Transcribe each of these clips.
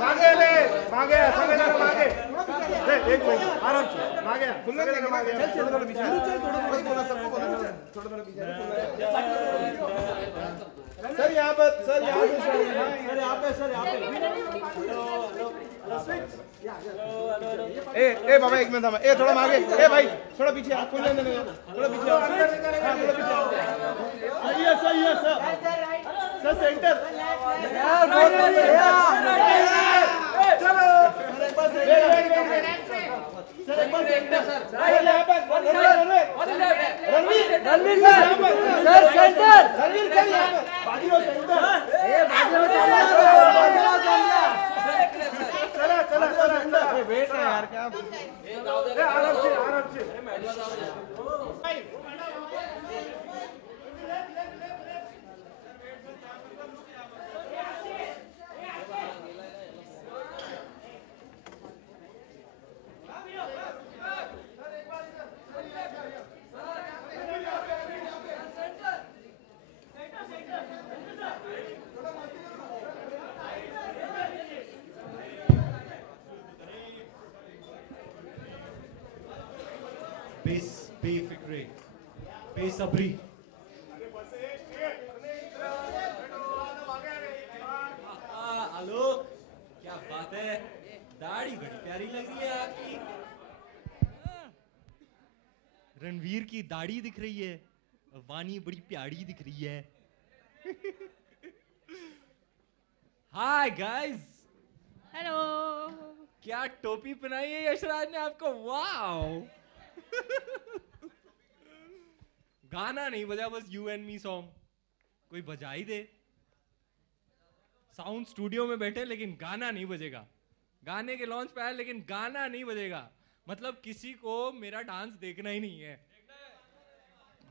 मागे ले मागे सगळे जण मागे एक मिनिट आराम से मागे सगळे जण मागे थोडं थोडं बोला सबको बोला थोडं थोडं पीछे सर यहाँ पे सर यहाँ पे सर यहाँ पे ए बाबा एक मिनट ए थोड़ा मागे ए भाई थोड़ा पीछे फुल लेने दो थोड़ा पीछे थोड़ा पीछे सही है सर सेंटर चलो Ranveer sir centre Ranveer sir बाजू सेंटर चला वेट है यार क्या आराम से बेफिक्रे बेसब्री आलोक क्या बात है दाढ़ी बड़ी प्यारी लग रही है आपकी रणवीर की दाढ़ी दिख रही है वानी बड़ी प्यारी दिख रही है हाय गाइस हेलो क्या टोपी पहनाई है यशराज ने आपको वाओ गाना नहीं बजा बस यू एंड मी सॉन्ग कोई बजा ही दे साउंड स्टूडियो में बैठे लेकिन गाना नहीं बजेगा गाने के लॉन्च पे आए लेकिन गाना नहीं बजेगा मतलब किसी को मेरा डांस देखना ही नहीं है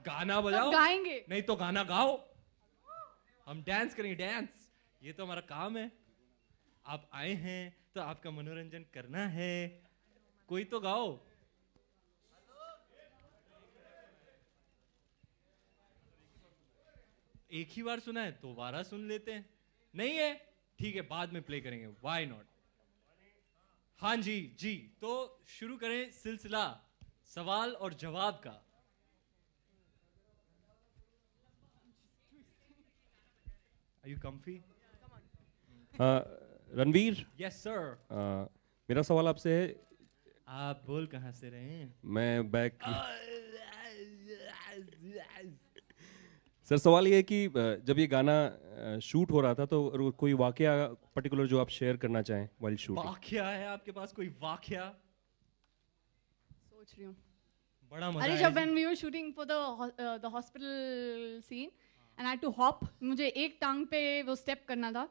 गाना बजाओ गाएंगे नहीं तो गाना गाओ हम डांस करेंगे डांस ये तो हमारा काम है आप आए हैं तो आपका मनोरंजन करना है कोई तो गाओ एक ही बार सुना है दोबारा सुन लेते हैं नहीं है ठीक है बाद में प्ले करेंगे व्हाई नॉट हाँ जी तो शुरू करें सिलसिला सवाल और जवाब का Are you comfy? Ranveer Yes sir. मेरा सवाल आपसे है आप बोल कहाँ से रहे हैं मैं बैक सर सवाल ये है कि जब ये गाना शूट हो रहा था तो कोई वाकया पर्टिकुलर जो आप शेयर करना चाहें वाइल शूट वाकया है आपके पास कोई वाकया सोच रही हूँ बड़ा मजा अरे आया जब जी। when we were shooting for the hospital scene and I had to hop मुझे एक टांग पे वो स्टेप करना था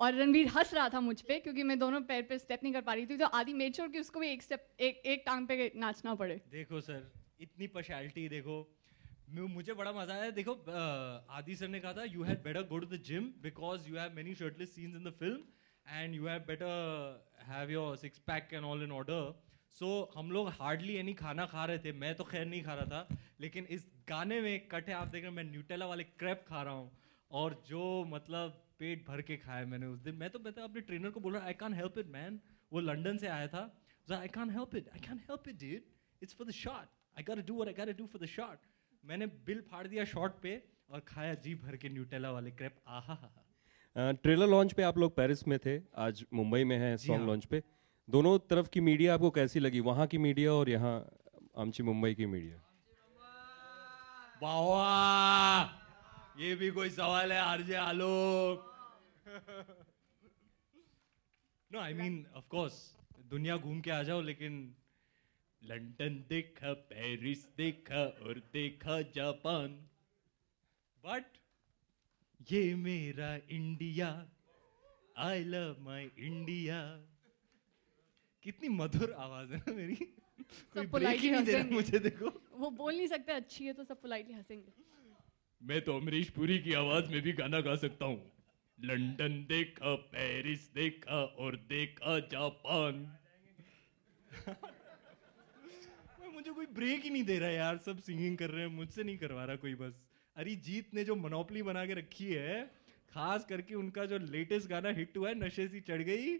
और रणवीर हंस रहा था मुझ पे क्योंकि मैं दोनों पैर पे स्टेप नहीं कर पा रही थी तो आदि मेड श्योर कि उसको भी एक टांग पे नाचना पड़े देखो सर इतनी पर्सनैलिटी देखो मुझे बड़ा मजा आया देखो आदि सर ने कहा था you had better go to the gym because you have many shirtless scenes in the film and you have better have your six pack and all in order so हम लोग हार्डली यानी खाना खा रहे थे मैं तो खैर नहीं खा रहा था लेकिन इस गाने में कट है आप देख रहे हैं मैं न्यूटेला वाले क्रैप खा रहा हूँ और जो मतलब पेट भर के खाया मैंने उस दिन मैं तो अपने ट्रेनर को बोल रहा I can't help it man वो लंदन से आया था I can't help it dude it's for the shot I got to do what I got to do for the shot मैंने बिल फाड़ दिया शॉट पे और खाया जी भर के न्यूटेला वाले क्रैप आहा ट्रेलर लॉन्च पे आप लोग पेरिस में थे आज मुंबई में है सॉन्ग लॉन्च पे दोनों तरफ की मीडिया आपको कैसी लगी वहाँ की मीडिया और यहाँ आमची मुंबई की मीडिया वाह ये भी कोई सवाल है RJ Alok no I mean of course दुनिया घूम के आ जाओ लेकिन लंदन देखा पेरिस देखा और देखा जापान बट ये मेरा India I love my India कितनी मधुर आवाज है ना मेरी कोई ब्रेक ही नहीं दे रहा मुझे देखो वो बोल नहीं सकते अच्छी है तो सब पोलाइटली हंसेंगे मैं तो अमरीश पुरी की आवाज में भी गाना गा सकता हूँ लंदन देखा पेरिस देखा और देखा जापान मुझे कोई ब्रेक ही नहीं दे रहा यार सब सिंगिंग कर रहे हैं मुझसे नहीं करवा रहा कोई बस अरिजीत ने जो मोनोपोली बना के रखी है खास करके उनका जो लेटेस्ट गाना हिट हुआ है नशे सी चढ़ गई,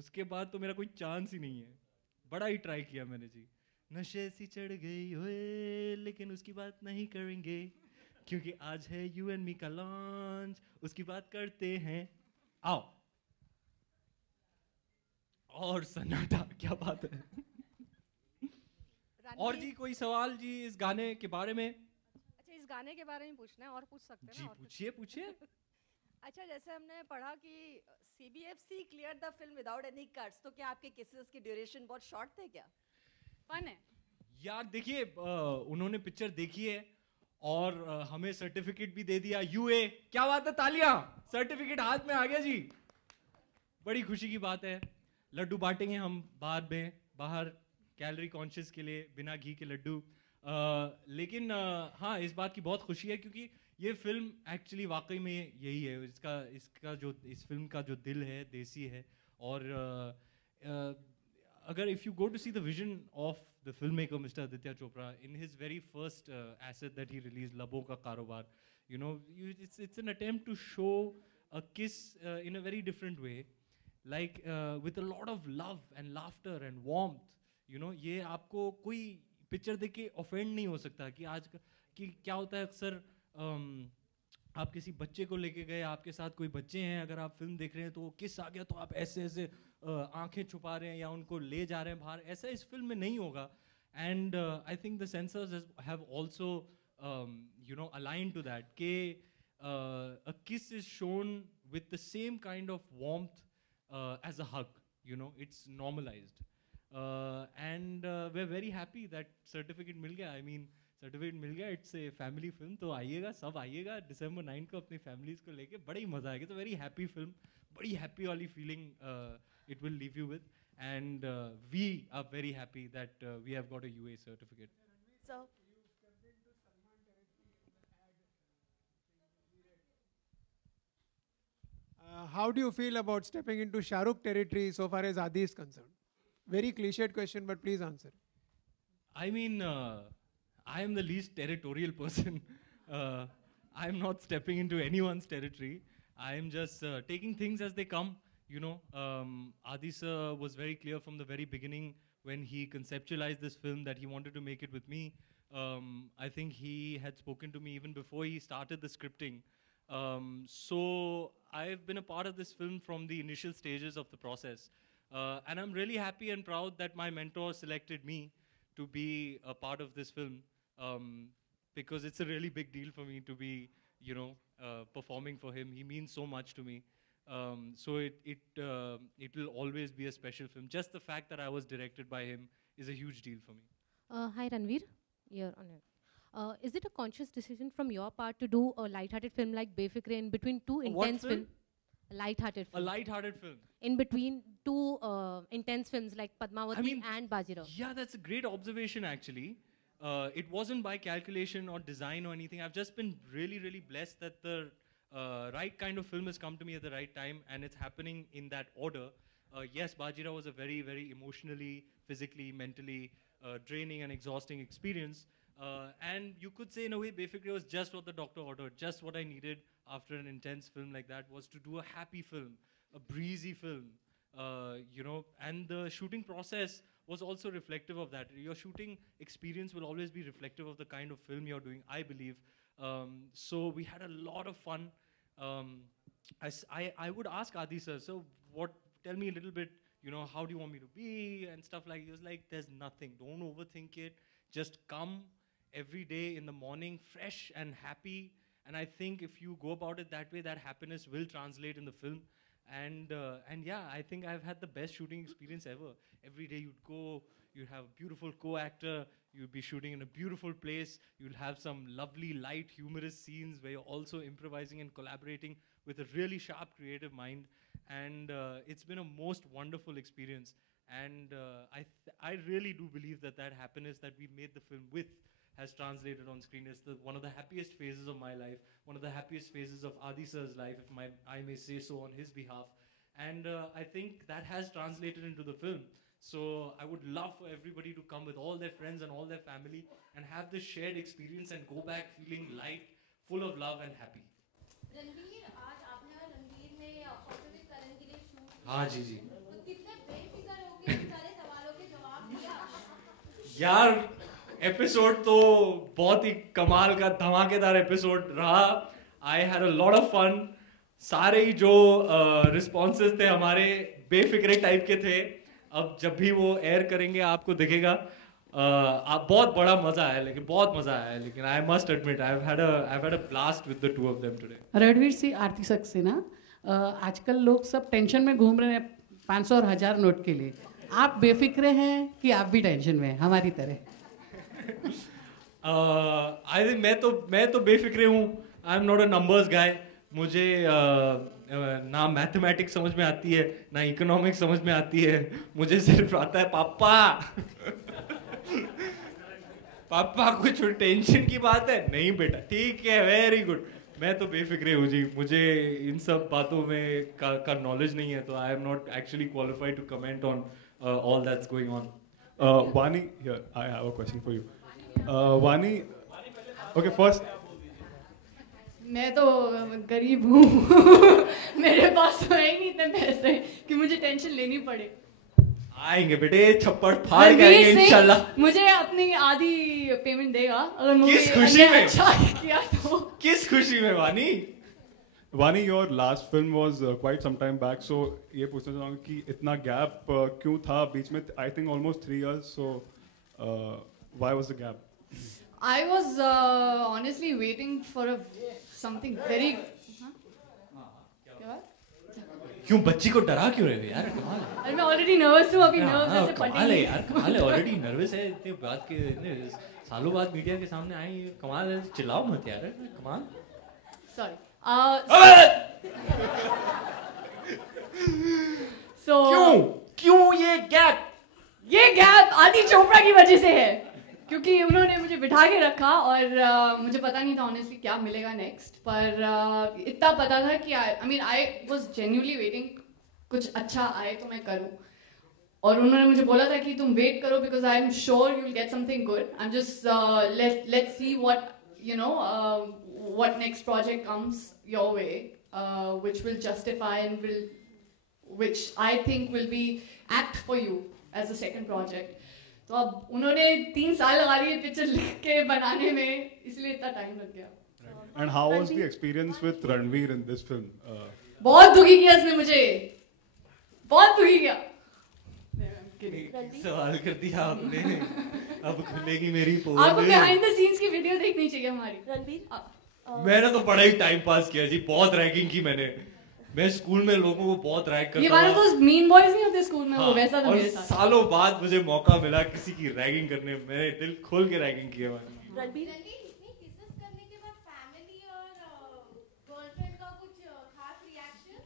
उसके बाद तो मेरा कोई चांस ही नहीं है। बड़ा ही ट्राई किया मैंने जी, नशे सी चढ़ गई होए, लेकिन उसकी बात नहीं करेंगे क्योंकि आज है यू एंड मी का लॉन्च, उसकी बात करते हैं, आओ। और सन्नाटा, क्या बात है। और जी कोई सवाल जी इस गाने के बारे में? अच्छा, इस गाने के बारे में पूछना है और पूछ सकते हैं जी ना? पूछिए पूछिए। अच्छा, जैसे हमने पढ़ा कि CBFC clear the film without any cuts, तो क्या आपके केसेस की ड्यूरेशन बहुत शॉर्ट थे क्या? फन है यार देखिए, उन्होंने पिक्चर देखी है और हमें सर्टिफिकेट भी दे दिया, UA। क्या बात है, तालियां, सर्टिफिकेट हाथ में आ गया जी, बड़ी खुशी की बात है। लड्डू बांटेंगे हम बाद में बाहर, कैलोरी कॉन्शियस के लिए, बिना घी के लड्डू। लेकिन हाँ, इस बात की बहुत खुशी है क्योंकि ये फिल्म एक्चुअली वाकई में यही है, इसका जो इस फिल्म का जो दिल है देसी है। और अगर if you go to see the vision of the film maker mister Aditya Chopra in his very first asset that he release, Labon Ka Karobaar, you know, it's an attempt to show a kiss in a very different way, like with a lot of love and laughter and warmth, you know। ये आपको कोई picture देख के offend नहीं हो सकता कि कि क्या होता है अक्सर, आप किसी बच्चे को लेके गए, आपके साथ कोई बच्चे हैं, अगर आप फिल्म देख रहे हैं तो वो किस आ गया तो आप ऐसे ऐसे आंखें छुपा रहे हैं या उनको ले जा रहे हैं बाहर, ऐसा इस फिल्म में नहीं होगा। And I think the censors have also you know align to that के a kiss is shown with the same kind of warmth as a hug, you know, it's normalized, and we're very happy that certificate मिल गया। I mean certificate मिल गया, it's a family film. तो आइएगा, सब आइएगा December 9 को अपनी families को लेके, बड़ा ही मजा आएगा। तो वेरी हैप्पी फिल्म, बड़ी हैप्पी वाली feeling it will leave you with, and we are very happy that we have got a UA certificate. So how do you feel about stepping into Shah Rukh territory so far as Adi is concerned? Very cliched question, but please answer. I mean, I am the least territorial person. I am not stepping into anyone's territory. I am just taking things as they come. You know, Adi sir was very clear from the very beginning when he conceptualized this film that he wanted to make it with me. I think he had spoken to me even before he started the scripting. So I've been a part of this film from the initial stages of the process. And I'm really happy and proud that my mentor selected me to be a part of this film, because it's a really big deal for me to be, you know, performing for him. He means so much to me. So it will always be a special film. Just the fact that I was directed by him is a huge deal for me. Hi Ranveer, you're on it. Is it a conscious decision from your part to do a light-hearted film like Befikre in between two intense films? A light-hearted film. A light-hearted film. In between two intense films like Padmavati and Bajirao. Yeah, that's a great observation actually. It wasn't by calculation or design or anything. I've just been really, really blessed that the right kind of film has come to me at the right time, and it's happening in that order. Yes, Bajirao was a very, very emotionally, physically, mentally draining and exhausting experience. And you could say in a way, Befikre was just what the doctor ordered, just what I needed after an intense film like that, was to do a happy film, a breezy film, you know, and the shooting process was also reflective of that. Your shooting experience will always be reflective of the kind of film you're doing, I believe. So we had a lot of fun. I would ask Adi sir, so tell me a little bit, you know, how do you want me to be and stuff like. He was like, there's nothing, don't overthink it, just come every day in the morning fresh and happy. And I think if you go about it that way, that happiness will translate in the film. And yeah, I think I've had the best shooting experience ever. Every day you'd go, you'd have a beautiful co-actor, you'd be shooting in a beautiful place, you'll have some lovely, light, humorous scenes where you're also improvising and collaborating with a really sharp, creative mind. And it's been a most wonderful experience. And I really do believe that that happiness that we made the film with has translated on screen. It's one of the happiest phases of my life, one of the happiest phases of Adi sir's life, if I may say so on his behalf. And I think that has translated into the film. So I would love for everybody to come with all their friends and all their family and have this shared experience and go back feeling light, full of love and happy. Ranveer, आज आपने और रणवीर ने opposite करण के लिए shoot हाँ जी जी तो कितने बेफिक्र होके इन सारे सवालों के जवाब दिया? यार, एपिसोड तो बहुत ही कमाल का धमाकेदार एपिसोड रहा. I had a lot of fun. सारे ही जो रिस्पॉन्सेज थे हमारे बेफिक्रे टाइप के थे. अब जब भी वो एयर करेंगे आपको दिखेगा. आप बहुत बड़ा मजा आया, लेकिन बहुत मजा आया. लेकिन I must admit I have had a blast with the two of them today. Ranveer Singh, Aarti Saxena, आजकल लोग सब टेंशन में घूम रहे हैं 500 और 1000 नोट के लिए. आप बेफिक्रे हैं कि आप भी टेंशन में हैं हमारी तरह? आई थिंक मैं तो बेफिक्रे हूँ. I am not a numbers guy. मुझे ना मैथमेटिक्स समझ में आती है, ना इकोनॉमिक्स समझ में आती है. मुझे सिर्फ आता है पापा. पापा कुछ टेंशन की बात है? नहीं बेटा, ठीक है, वेरी गुड. मैं तो बेफिक्रे हूँ जी. मुझे इन सब बातों में का नॉलेज नहीं है, तो I am not actually qualified to comment on all that's going on. Vani, here, I have a question for you. Vani, okay, first. मैं तो गरीब हूँ. मेरे पास तो है ही नहीं इतने पैसे कि मुझे टेंशन लेनी पड़े. आएंगे बेटे, छप्पड़ फाड़ के आएंगे रणवीर इंशाल्लाह. सिंह मुझे अपनी आधी पेमेंट देगा अगर मुझे किस खुशी में? अच्छा किया तो. किस खुशी में वानी? Vani, your last film was quite some time back, so ये पूछना चाहूँगा कि इतना gap क्यों था बीच में? I think almost 3 years. So why was the gap? I was honestly waiting for something very. क्यों बच्ची को डरा क्यों रहे हो यार? कमाल है. अरे मैं ऑलरेडी नर्वस हूँ, अभी नर्वस जैसे कमाल है यार, कमाल है. ऑलरेडी नर्वस है, इतने बात के इतने सालों बाद मीडिया के सामने आई. कमाल है, चिल्लाओ मत यार. कमाल. सॉरी. So क्यों ये गैप आदि चोपड़ा की वजह से है, क्योंकि उन्होंने मुझे बिठा के रखा और मुझे पता नहीं था ऑनेस्टली क्या मिलेगा नेक्स्ट. पर इतना पता था कि आई वाज जेन्युइनली वेटिंग कुछ अच्छा आए तो मैं करूं. और उन्होंने मुझे बोला था कि तुम वेट करो because I am sure you will get something good. I am just let's see what you know what next project comes your way, which will justify and which I think will be apt for you as a second project. तो अब उन्होंने 3 साल लगा दिए picture लिख के बनाने में, इसलिए इतना टाइम लग गया. And how was the experience with Ranveer in this film? बहुत दुखी किया इसने मुझे, बहुत दुखी किया. सवाल कर दिया आपने. अब खुलेगी मेरी पोल. आपको बिहाइंड द सीन्स की वीडियो देखनी चाहिए हमारी. रणवीर, मैंने तो बड़ा ही टाइम पास किया जी. बहुत रैगिंग की मैंने. मैं स्कूल में लोगों को बहुत रैग करता था. ये वाले तो मीन बॉयज नहीं होते स्कूल में. हाँ, वो वैसा था और मेरे साथ. सालों बाद मुझे मौका मिला किसी की रैगिंग करने. मैंने दिल खोल के रैगिंग किया. रणवीर, इतनी किसेस करने के बाद फैमिली और गर्लफ्रेंड का कुछ खास रिएक्शन?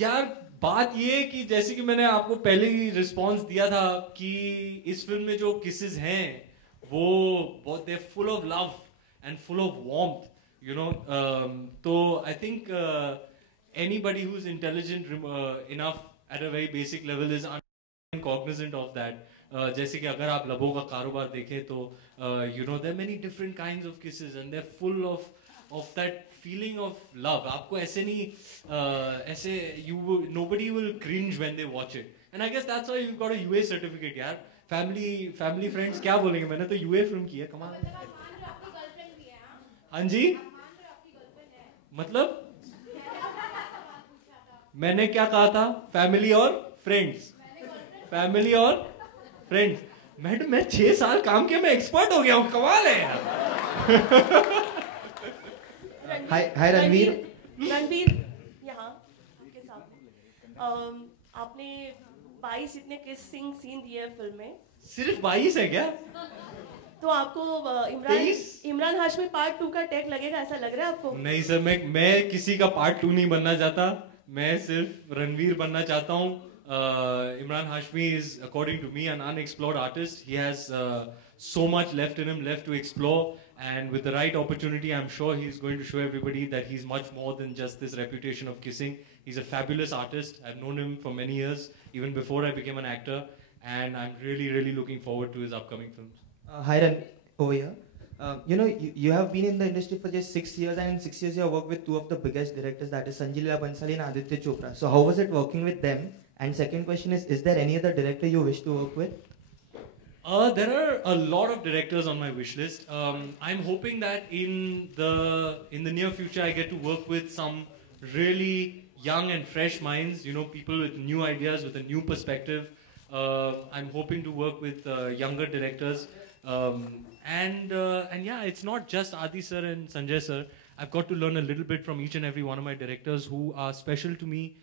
यार बात ये कि जैसे कि मैंने आपको पहले ही रिस्पांस दिया था कि इस फिल्म में जो किसेस हैं वो बहुत they full of love and full of warmth, you know. तो I think anybody who is intelligent enough at a very basic level is cognizant of that. जैसे कि अगर आप लबों का कारोबार देखें तो you know there many different kinds of kisses and they are full of that feeling of love. आपको ऐसे नहीं ऐसे nobody will cringe when they watch it. And I guess that's why you've got a UA certificate यार. family friends क्या बोलेंगे? मैंने तो UA film की है. कमाल. हाँ जी, मतलब मैंने क्या कहा था? फैमिली और फ्रेंड्स. फैमिली और फ्रेंड्स. मैडम मैं 6 साल काम किया, मैं एक्सपर्ट हो गया हूँ. कमाल है यार. हाय रणवीर. रणवीर यहाँ आपके साथ. आपने 22 इतने किसिंग सीन दिए हैं फिल्म में. सिर्फ 22 है क्या? तो आपको इमरान हाशमी पार्ट 2 का टैग लगेगा, ऐसा लग रहा है आपको? नहीं सर, मैं किसी का पार्ट 2 नहीं बनना चाहता. मैं सिर्फ रणवीर बनना चाहता हूँ. Imran Hashmi is, according to me, an unexplored artist. He has so much left in him, left to explore. And with the right opportunity, I'm sure he's going to show everybody that he's much more than just this reputation of kissing. He's a fabulous artist. I've known him for many years, even before I became an actor. And I'm really, really looking forward to his upcoming films. Hi, Ran, over here. you have been in the industry for just 6 years, and in 6 years you have worked with two of the biggest directors, that is Sanjay Leela Bhansali and Aditya Chopra. So how was it working with them? And second question is there any other director you wish to work with? There are a lot of directors on my wish list. I'm hoping that in the near future I get to work with some really young and fresh minds, you know, people with new ideas, with a new perspective. I'm hoping to work with younger directors. And yeah, it's not just Adi sir and Sanjay sir. I've got to learn a little bit from each and every one of my directors who are special to me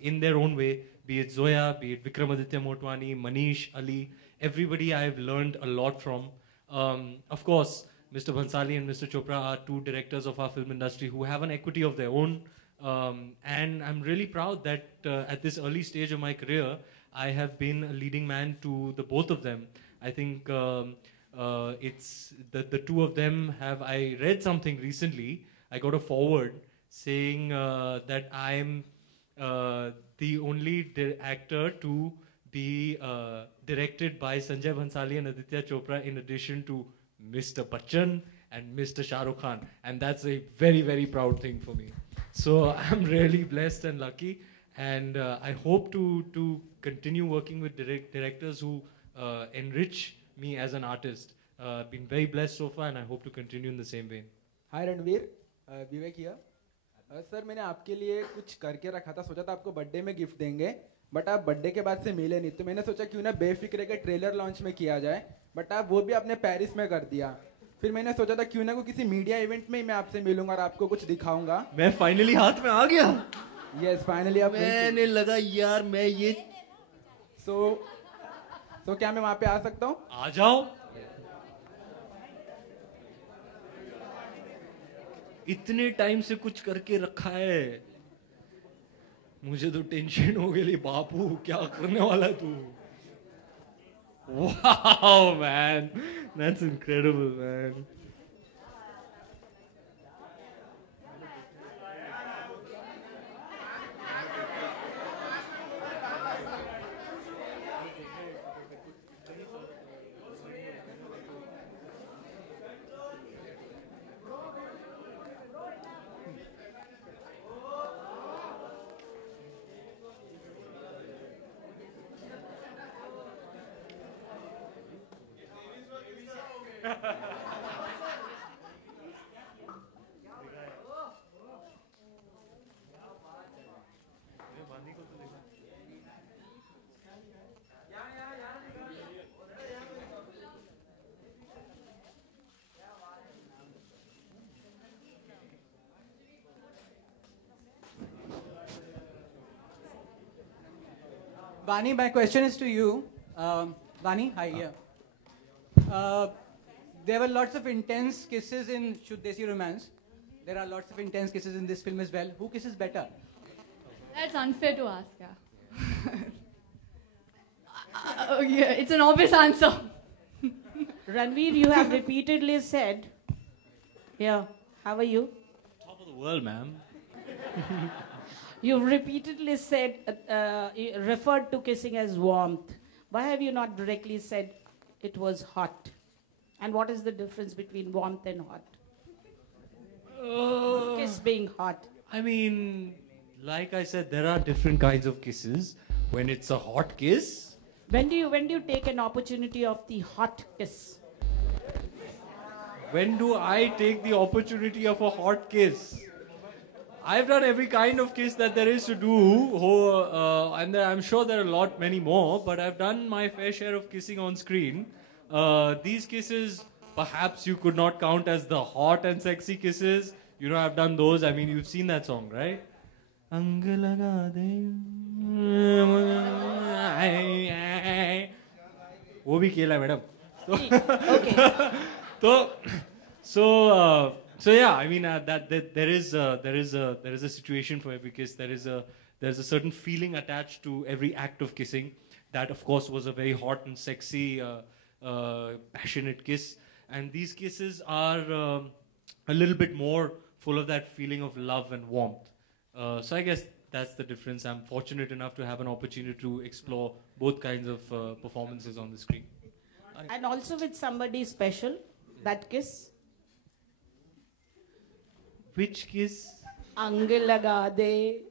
in their own way, be it Zoya, be it Vikramaditya Motwani, Manish, Ali. Everybody I've learned a lot from. Of course, Mr. Bhansali and Mr. Chopra are two directors of our film industry who have an equity of their own. And I'm really proud that at this early stage of my career, I have been a leading man to the both of them. I think it's the two of them have, I read something recently, I got a forward saying that I'm the only actor to be directed by Sanjay Bhansali and Aditya Chopra in addition to Mr. Bachchan and Mr. Shah Rukh Khan. And that's a very, very proud thing for me. So I'm really blessed and lucky. And I hope to continue working with directors who enrich me as an artist. Been very blessed so far and I hope to continue in the same vein. Hi Ranveer, Vivek here. Sir मैंने आपके लिए कुछ करके रखा था, सोचा था आपको बर्थडे में गिफ्ट देंगे, बट आप बर्थडे के बाद से मिले नहीं, तो मैंने सोचा क्यों ना बेफिक्रे के ट्रेलर लॉन्च में किया जाए, बट आप वो भी आपने पेरिस में कर दिया. फिर मैंने सोचा था क्यों ना को किसी मीडिया इवेंट में ही मैं आपसे मिलूंगा और आपको कुछ दिखाऊंगा. मैं फाइनली हाथ में आ गया. यस फाइनली आप. मैंने लगा यार मैं ये सो क्या मैं वहां पे आ सकता हूँ? आ जाओ. इतने टाइम से कुछ करके रखा है, मुझे तो टेंशन हो गई बापू क्या करने वाला है तू. Wow man, that's incredible man. Vani, my question is to you. Vani, hi, here. There were lots of intense kisses in Shuddh Desi Romance. There are lots of intense kisses in this film as well. Who kisses better? That's unfair to ask, yeah. Yeah, it's an obvious answer. Ranveer, you have repeatedly said, yeah, how are you? Top of the world, ma'am. You've repeatedly said, referred to kissing as warmth. Why have you not directly said it was hot? And what is the difference between warmth and hot? Kiss being hot. I mean, like I said, there are different kinds of kisses. When it's a hot kiss. When do you take an opportunity of the hot kiss? When do I take the opportunity of a hot kiss? I've done every kind of kiss that there is to do, and I'm sure there are many more, but I've done my fair share of kissing on screen. These kisses, perhaps you could not count as the hot and sexy kisses. You know, I've done those. I mean, you've seen that song, right? वो भी खेला madam. So yeah, I mean that there is a situation for every kiss. There's a certain feeling attached to every act of kissing. That of course was a very hot and sexy, passionate kiss. And these kisses are a little bit more full of that feeling of love and warmth. So I guess that's the difference. I'm fortunate enough to have an opportunity to explore both kinds of performances on the screen. And also with somebody special, That kiss. Which kiss? अंग लगा दे.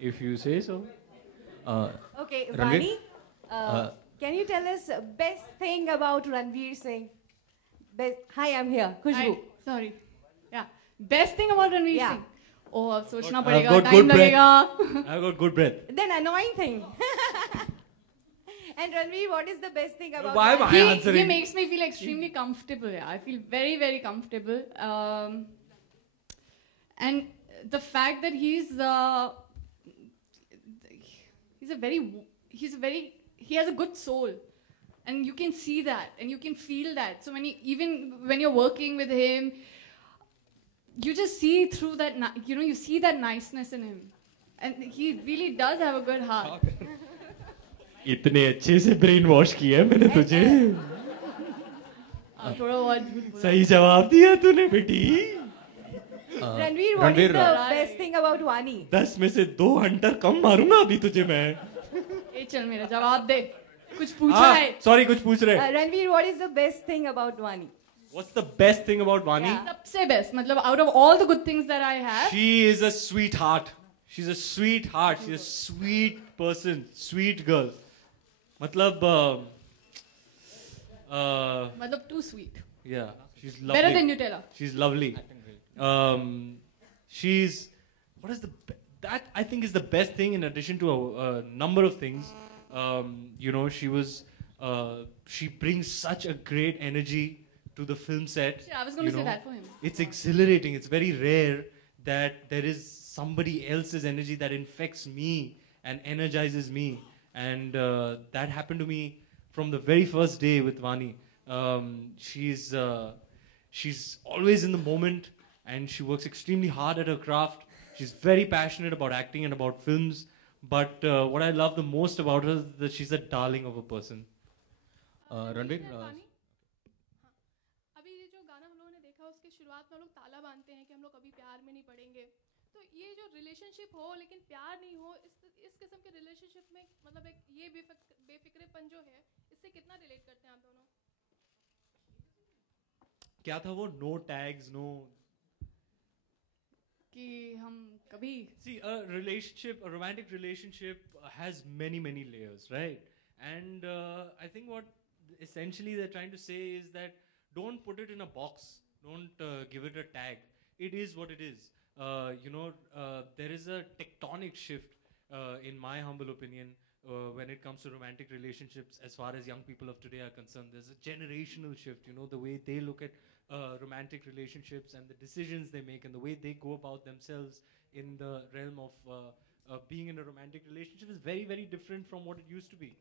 If you say so. Okay, Ranveer? Vani, can you tell us best thing about Ranveer Singh? Hi, I'm here. Khushbu. Hi, sorry. Yeah. Best thing about Ranveer Yeah. Singh? Oh, अब सोचना I've पड़ेगा, got time good breath. लगेगा. I've got good breath. Then annoying thing. And Ranveer, what is the best thing about Why am I He answering? makes me feel extremely comfortable. Yeah, I feel very, very comfortable. And the fact that he has a good soul, and you can see that, and you can feel that. So even when you're working with him, you just see through that. You see that niceness in him, and he really does have a good heart. इतने अच्छे से brain wash किया है मैंने तुझे. थोड़ा बहुत झूठ बोला. सही जवाब दिया तूने बेटी. Ranveer, what is the best thing about Vani? 10 में से 2 हंटर कम मारूंगा अभी तुझे मैं. ए चल मेरा जवाब दे. कुछ पूछा है. Sorry, कुछ पूछ रहे. Ranveer, what is the best thing about Vani? What's the best thing about Vani? सबसे best, मतलब out of all the good things that I have. She is a sweetheart. She's a sweetheart. She's a sweet person, sweet girl. मतलब मतलब too sweet. Yeah, she's lovely. Better than Nutella. She's lovely. That I think is the best thing in addition to a number of things. She brings such a great energy to the film set. Yeah, I was going to say that for him. It's exhilarating. It's very rare that there is somebody else's energy that infects me and energizes me. And that happened to me from the very first day with Vani. She's always in the moment, and she works extremely hard at her craft. She's very passionate about acting and about films. But what I love the most about her is that she's a darling of a person. Ranveer, अभी ये जो गाना हम लोगों ने देखा उसके शुरुआत में हम लोग ताला बांधते हैं कि हम लोग कभी प्यार में नहीं पड़ेंगे. तो ये जो रिलेशनशिप हो लेकिन प्यार नहीं हो, इस किस्म के रिलेशनशिप में मतलब एक ये बेफिक्रेपन जो है, इससे कितना रिलेट करते हैं आप दोनों? क्या था वो? No tags, no. कि हम कभी. See, a romantic relationship has many layers, right? And I think what essentially they're trying to say is that don't put it in a box. Don't give it a tag. It is what it is. There is a tectonic shift, in my humble opinion, when it comes to romantic relationships as far as young people of today are concerned. There's a generational shift, the way they look at romantic relationships and the decisions they make and the way they go about themselves in the realm of being in a romantic relationship is very, very different from what it used to be.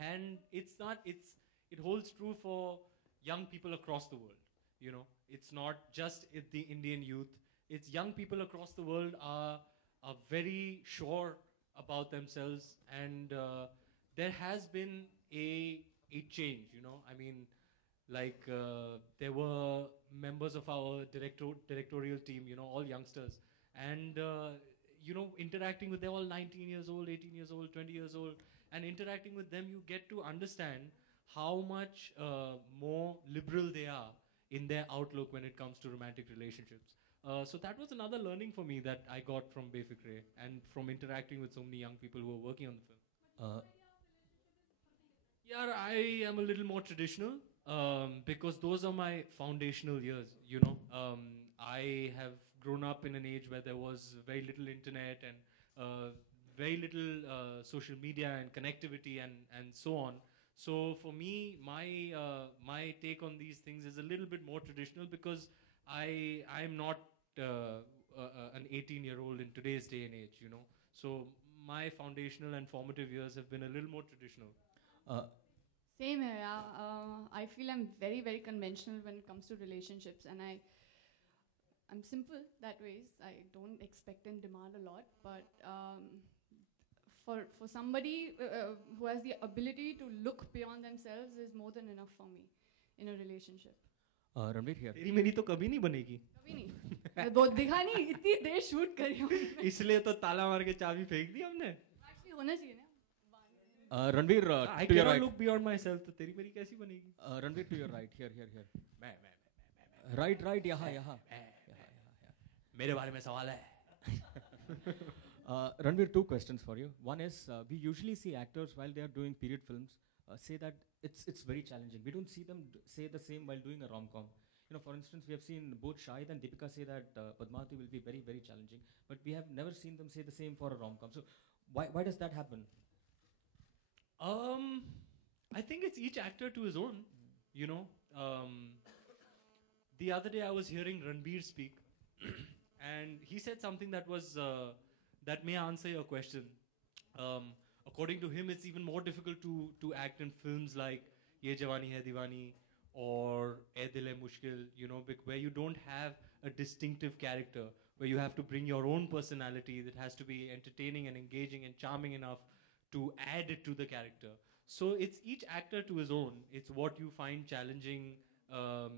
And it holds true for young people across the world. It's not just the Indian youth. It's young people across the world are very sure about themselves, and there has been a change. I mean, like there were members of our directorial team, all youngsters, and interacting with them, all 19 years old, 18 years old, 20 years old, and interacting with them, you get to understand how much more liberal they are in their outlook when it comes to romantic relationships. So that was another learning for me that I got from Befikre and from interacting with so many young people who were working on the film. Yeah, I am a little more traditional because those are my foundational years. I have grown up in an age where there was very little internet and very little social media and connectivity and so on. So for me, my take on these things is a little bit more traditional because I'm not an 18-year-old in today's day and age, So my foundational and formative years have been a little more traditional. Same here, yeah. I feel I'm very, very conventional when it comes to relationships, and I'm simple that way. I don't expect and demand a lot, but for somebody who has the ability to look beyond themselves is more than enough for me in a relationship. Ranveer here. तेरी मेरी तो कभी नहीं बनेगी. कभी नहीं. बहुत दिखा नहीं, इतनी देर शूट करी हूँ. इसलिए तो ताला मार के चाबी फेंक दी हमने. Actually होना चाहिए ना. Ranveer, I to your cannot right. look beyond myself. तो तेरी मेरी कैसी बनेगी? Ranveer, to your right. Here. मैं Right. यहाँ. मेरे बारे में सवाल है. Ranveer, two questions for you. One is, we usually see actors while they are doing period films say that it's very challenging. We don't see them say the same while doing a rom-com. You know, for instance, we have seen both Shahid and Deepika say that Padmavati will be very, very challenging, but we have never seen them say the same for a rom-com. So why does that happen? I think it's each actor to his own. You know, the other day I was hearing Ranveer speak, and he said something that was that may answer your question. According to him, it's even more difficult to act in films like Ye Jawani Hai Diwani or Ae Dil Hai Mushkil, you know, where you don't have a distinctive character, where you have to bring your own personality that has to be entertaining and engaging and charming enough to add it to the character. So it's each actor to his own. It's what you find challenging.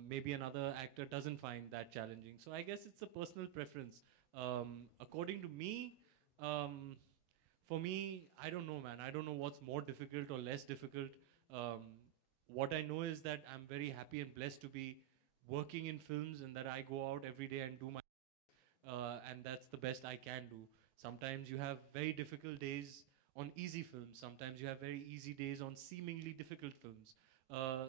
Maybe another actor doesn't find that challenging. So I guess it's a personal preference. According to me, for me, I don't know, man. I don't know what's more difficult or less difficult. What I know is that I'm very happy and blessed to be working in films and that I go out every day and do my and that's the best I can do. Sometimes you have very difficult days on easy films. Sometimes you have very easy days on seemingly difficult films.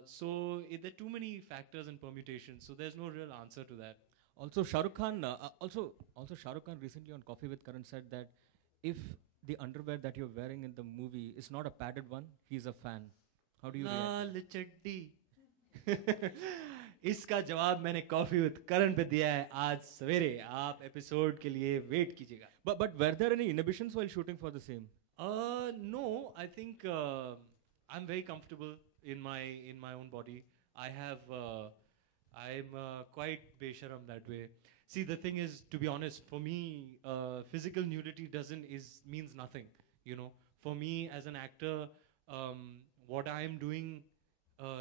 So there are too many factors and permutations. So there's no real answer to that. Also, Shah Rukh Khan, also Shah Rukh Khan recently on Coffee with Karan said that if the underwear that you're wearing in the movie is not a padded one, he's a fan. How do you react? लाल चड्डी इसका जवाब मैंने coffee with करण पे दिया है आज सवेरे. आप एपिसोड के लिए वेट कीजिएगा. But were there any inhibitions while shooting for the same? No, I think I'm very comfortable in my own body. I'm quite besharam that way. See, the thing is, to be honest, for me, physical nudity means nothing. You know, for me as an actor, what I am doing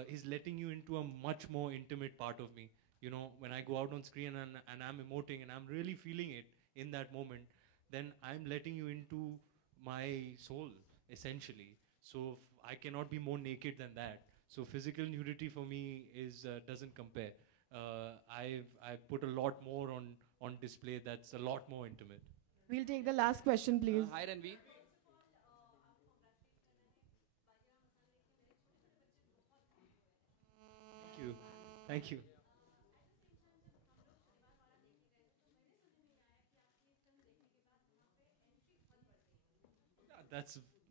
is letting you into a much more intimate part of me. You know, when I go out on screen and I'm emoting and I'm really feeling it in that moment, then I'm letting you into my soul, essentially. So I cannot be more naked than that. So physical nudity for me doesn't compare. I've put a lot more on display that's a lot more intimate. We'll take the last question, please. Hi, Ranveer. Thank you.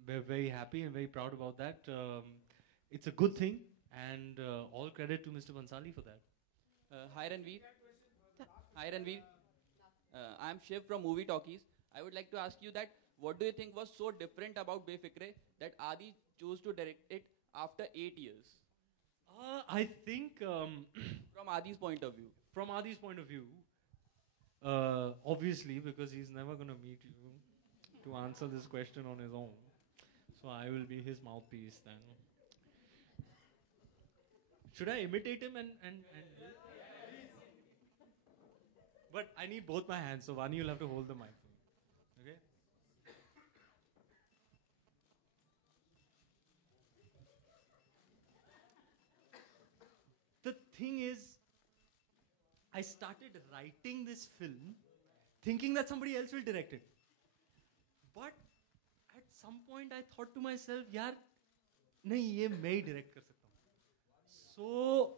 We're very happy and very proud about that. It's a good thing, and all credit to Mr. Bansali for that. Hi, Ranveer. Hi, Ranveer. I'm Shiv from Movie Talkies. I would like to ask you that what do you think was so different about Befikre that Adi chose to direct it after 8 years? I think from Adi's point of view. From Adi's point of view, obviously, because he's never going to meet you to answer this question on his own. So I will be his mouthpiece then. Should I imitate him and But I need both my hands, so Vani, you'll have to hold the mic for me. Okay? The thing is, I started writing this film thinking that somebody else will direct it. But at some point I thought to myself, yaar, nahi, ye main hi direct kar sakta hu.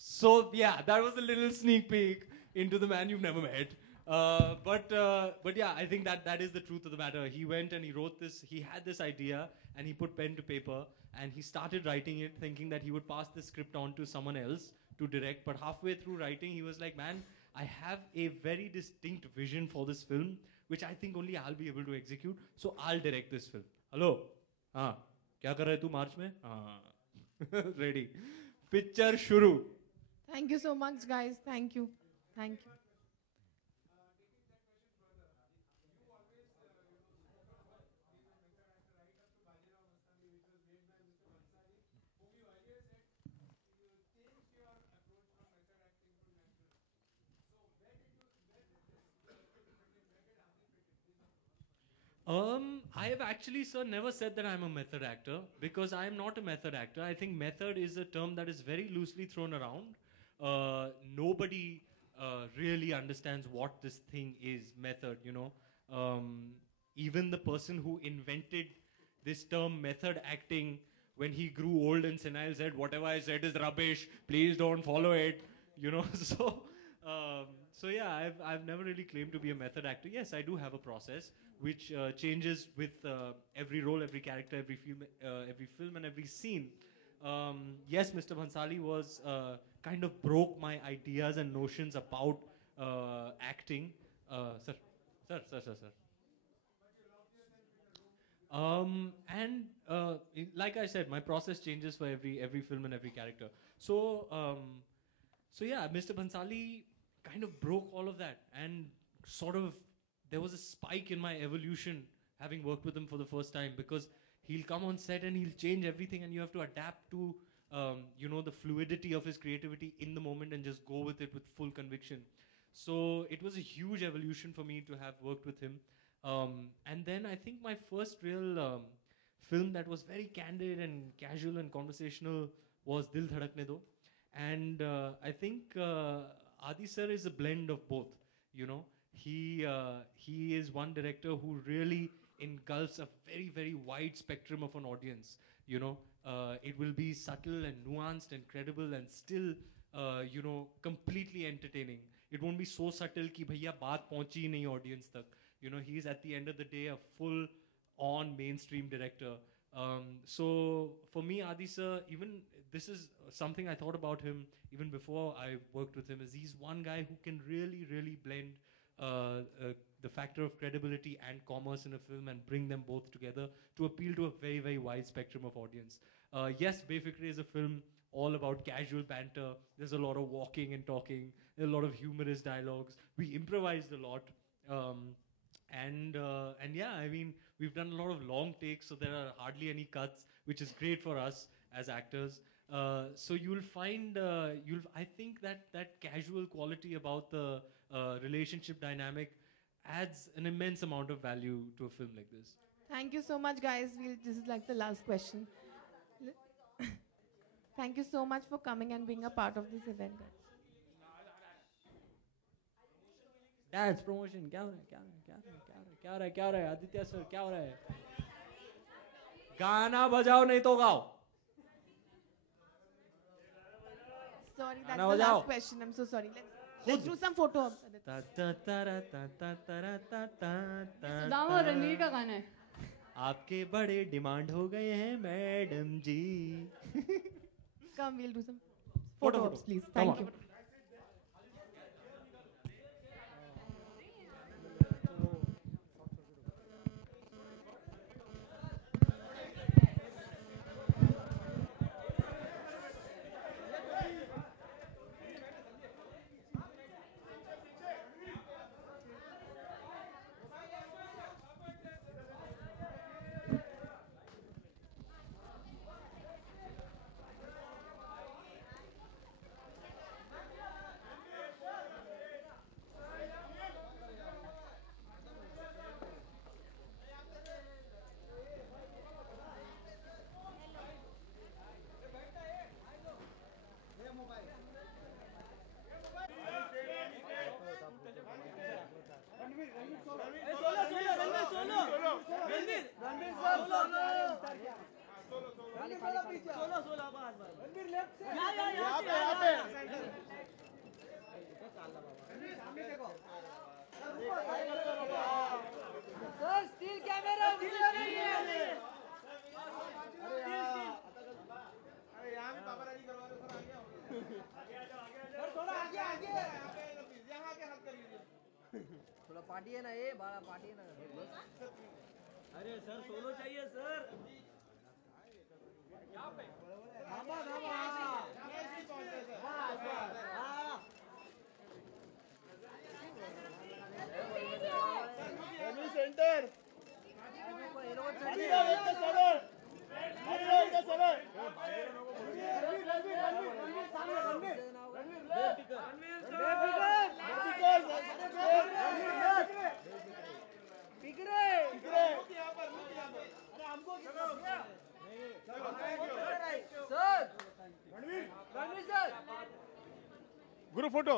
So yeah, that was a little sneak peek into the man you've never met. But yeah, I think that is the truth of the matter. He went and he wrote this, he had this idea and he put pen to paper and he started writing it thinking that he would pass the script on to someone else to direct. But halfway through writing, he was like, man, I have a very distinct vision for this film, which I think only I'll be able to execute. So I'll direct this film. Hello? हाँ, क्या कर रहे तू मार्च में? हाँ, ready. Picture shuru. Thank you so much, guys. Thank you. Thank you. I have actually, sir, never said that I'm a method actor because I am not a method actor. I think method is a term that is very loosely thrown around. Nobody really understands what this thing is, method, you know. Even the person who invented this term method acting, when he grew old and senile, said, whatever I said is rubbish, please don't follow it, you know. So yeah, I've never really claimed to be a method actor. Yes, I do have a process which changes with every role, every character, every film and every scene. Yes, Mr. Bhansali was kind of broke my ideas and notions about acting. Sir. Like I said, my process changes for every film and every character. So yeah, Mr. Bhansali kind of broke all of that, and sort of there was a spike in my evolution having worked with him for the first time, because he'll come on set and he'll change everything, and you have to adapt to you know, the fluidity of his creativity in the moment and just go with it with full conviction. So it was a huge evolution for me to have worked with him. And then I think my first real film that was very candid and casual and conversational was Dil Dhadakne Do. And I think Adi sir is a blend of both, you know. He is one director who really engulfs a very, very wide spectrum of an audience, you know. It will be subtle and nuanced and credible and still, you know, completely entertaining. It won't be so subtle ki bhaiya baat pahunchi hi nahi audience tak. You know, he's at the end of the day a full-on mainstream director. So for me, Adi sir, even this is something I thought about him even before I worked with him, is he's one guy who can really, really blend the factor of credibility and commerce in a film and bring them both together to appeal to a very, very wide spectrum of audience. Yes, Befikre is a film all about casual banter. There's a lot of walking and talking. There's a lot of humorous dialogues. We improvised a lot. And yeah, I mean, we've done a lot of long takes, so there are hardly any cuts, which is great for us as actors. So you'll find, I think that casual quality about the relationship dynamic adds an immense amount of value to a film like this. Thank you so much, guys. This is like the last question. Thank you so much for coming and being a part of this event, guys. Dance promotion, क्या हो रहा है Aditya sir, क्या हो रहा है? गाना बजाओ नहीं तो गाओ. Sorry, that's the last question. I'm so sorry. Let's do some photo. Sudama और रणवीर का गाना है. आपके बड़े डिमांड हो गए हैं madam ji. Come, we'll do some photo ops, please. Thank you. Party है ना, ये बड़ा पार्टी है ना. अरे सर सोलो चाहिए सर. यहाँ पे धामा धामा कैसी पहुंचे सर. हाँ सर सेंटर ग्रुप फोटो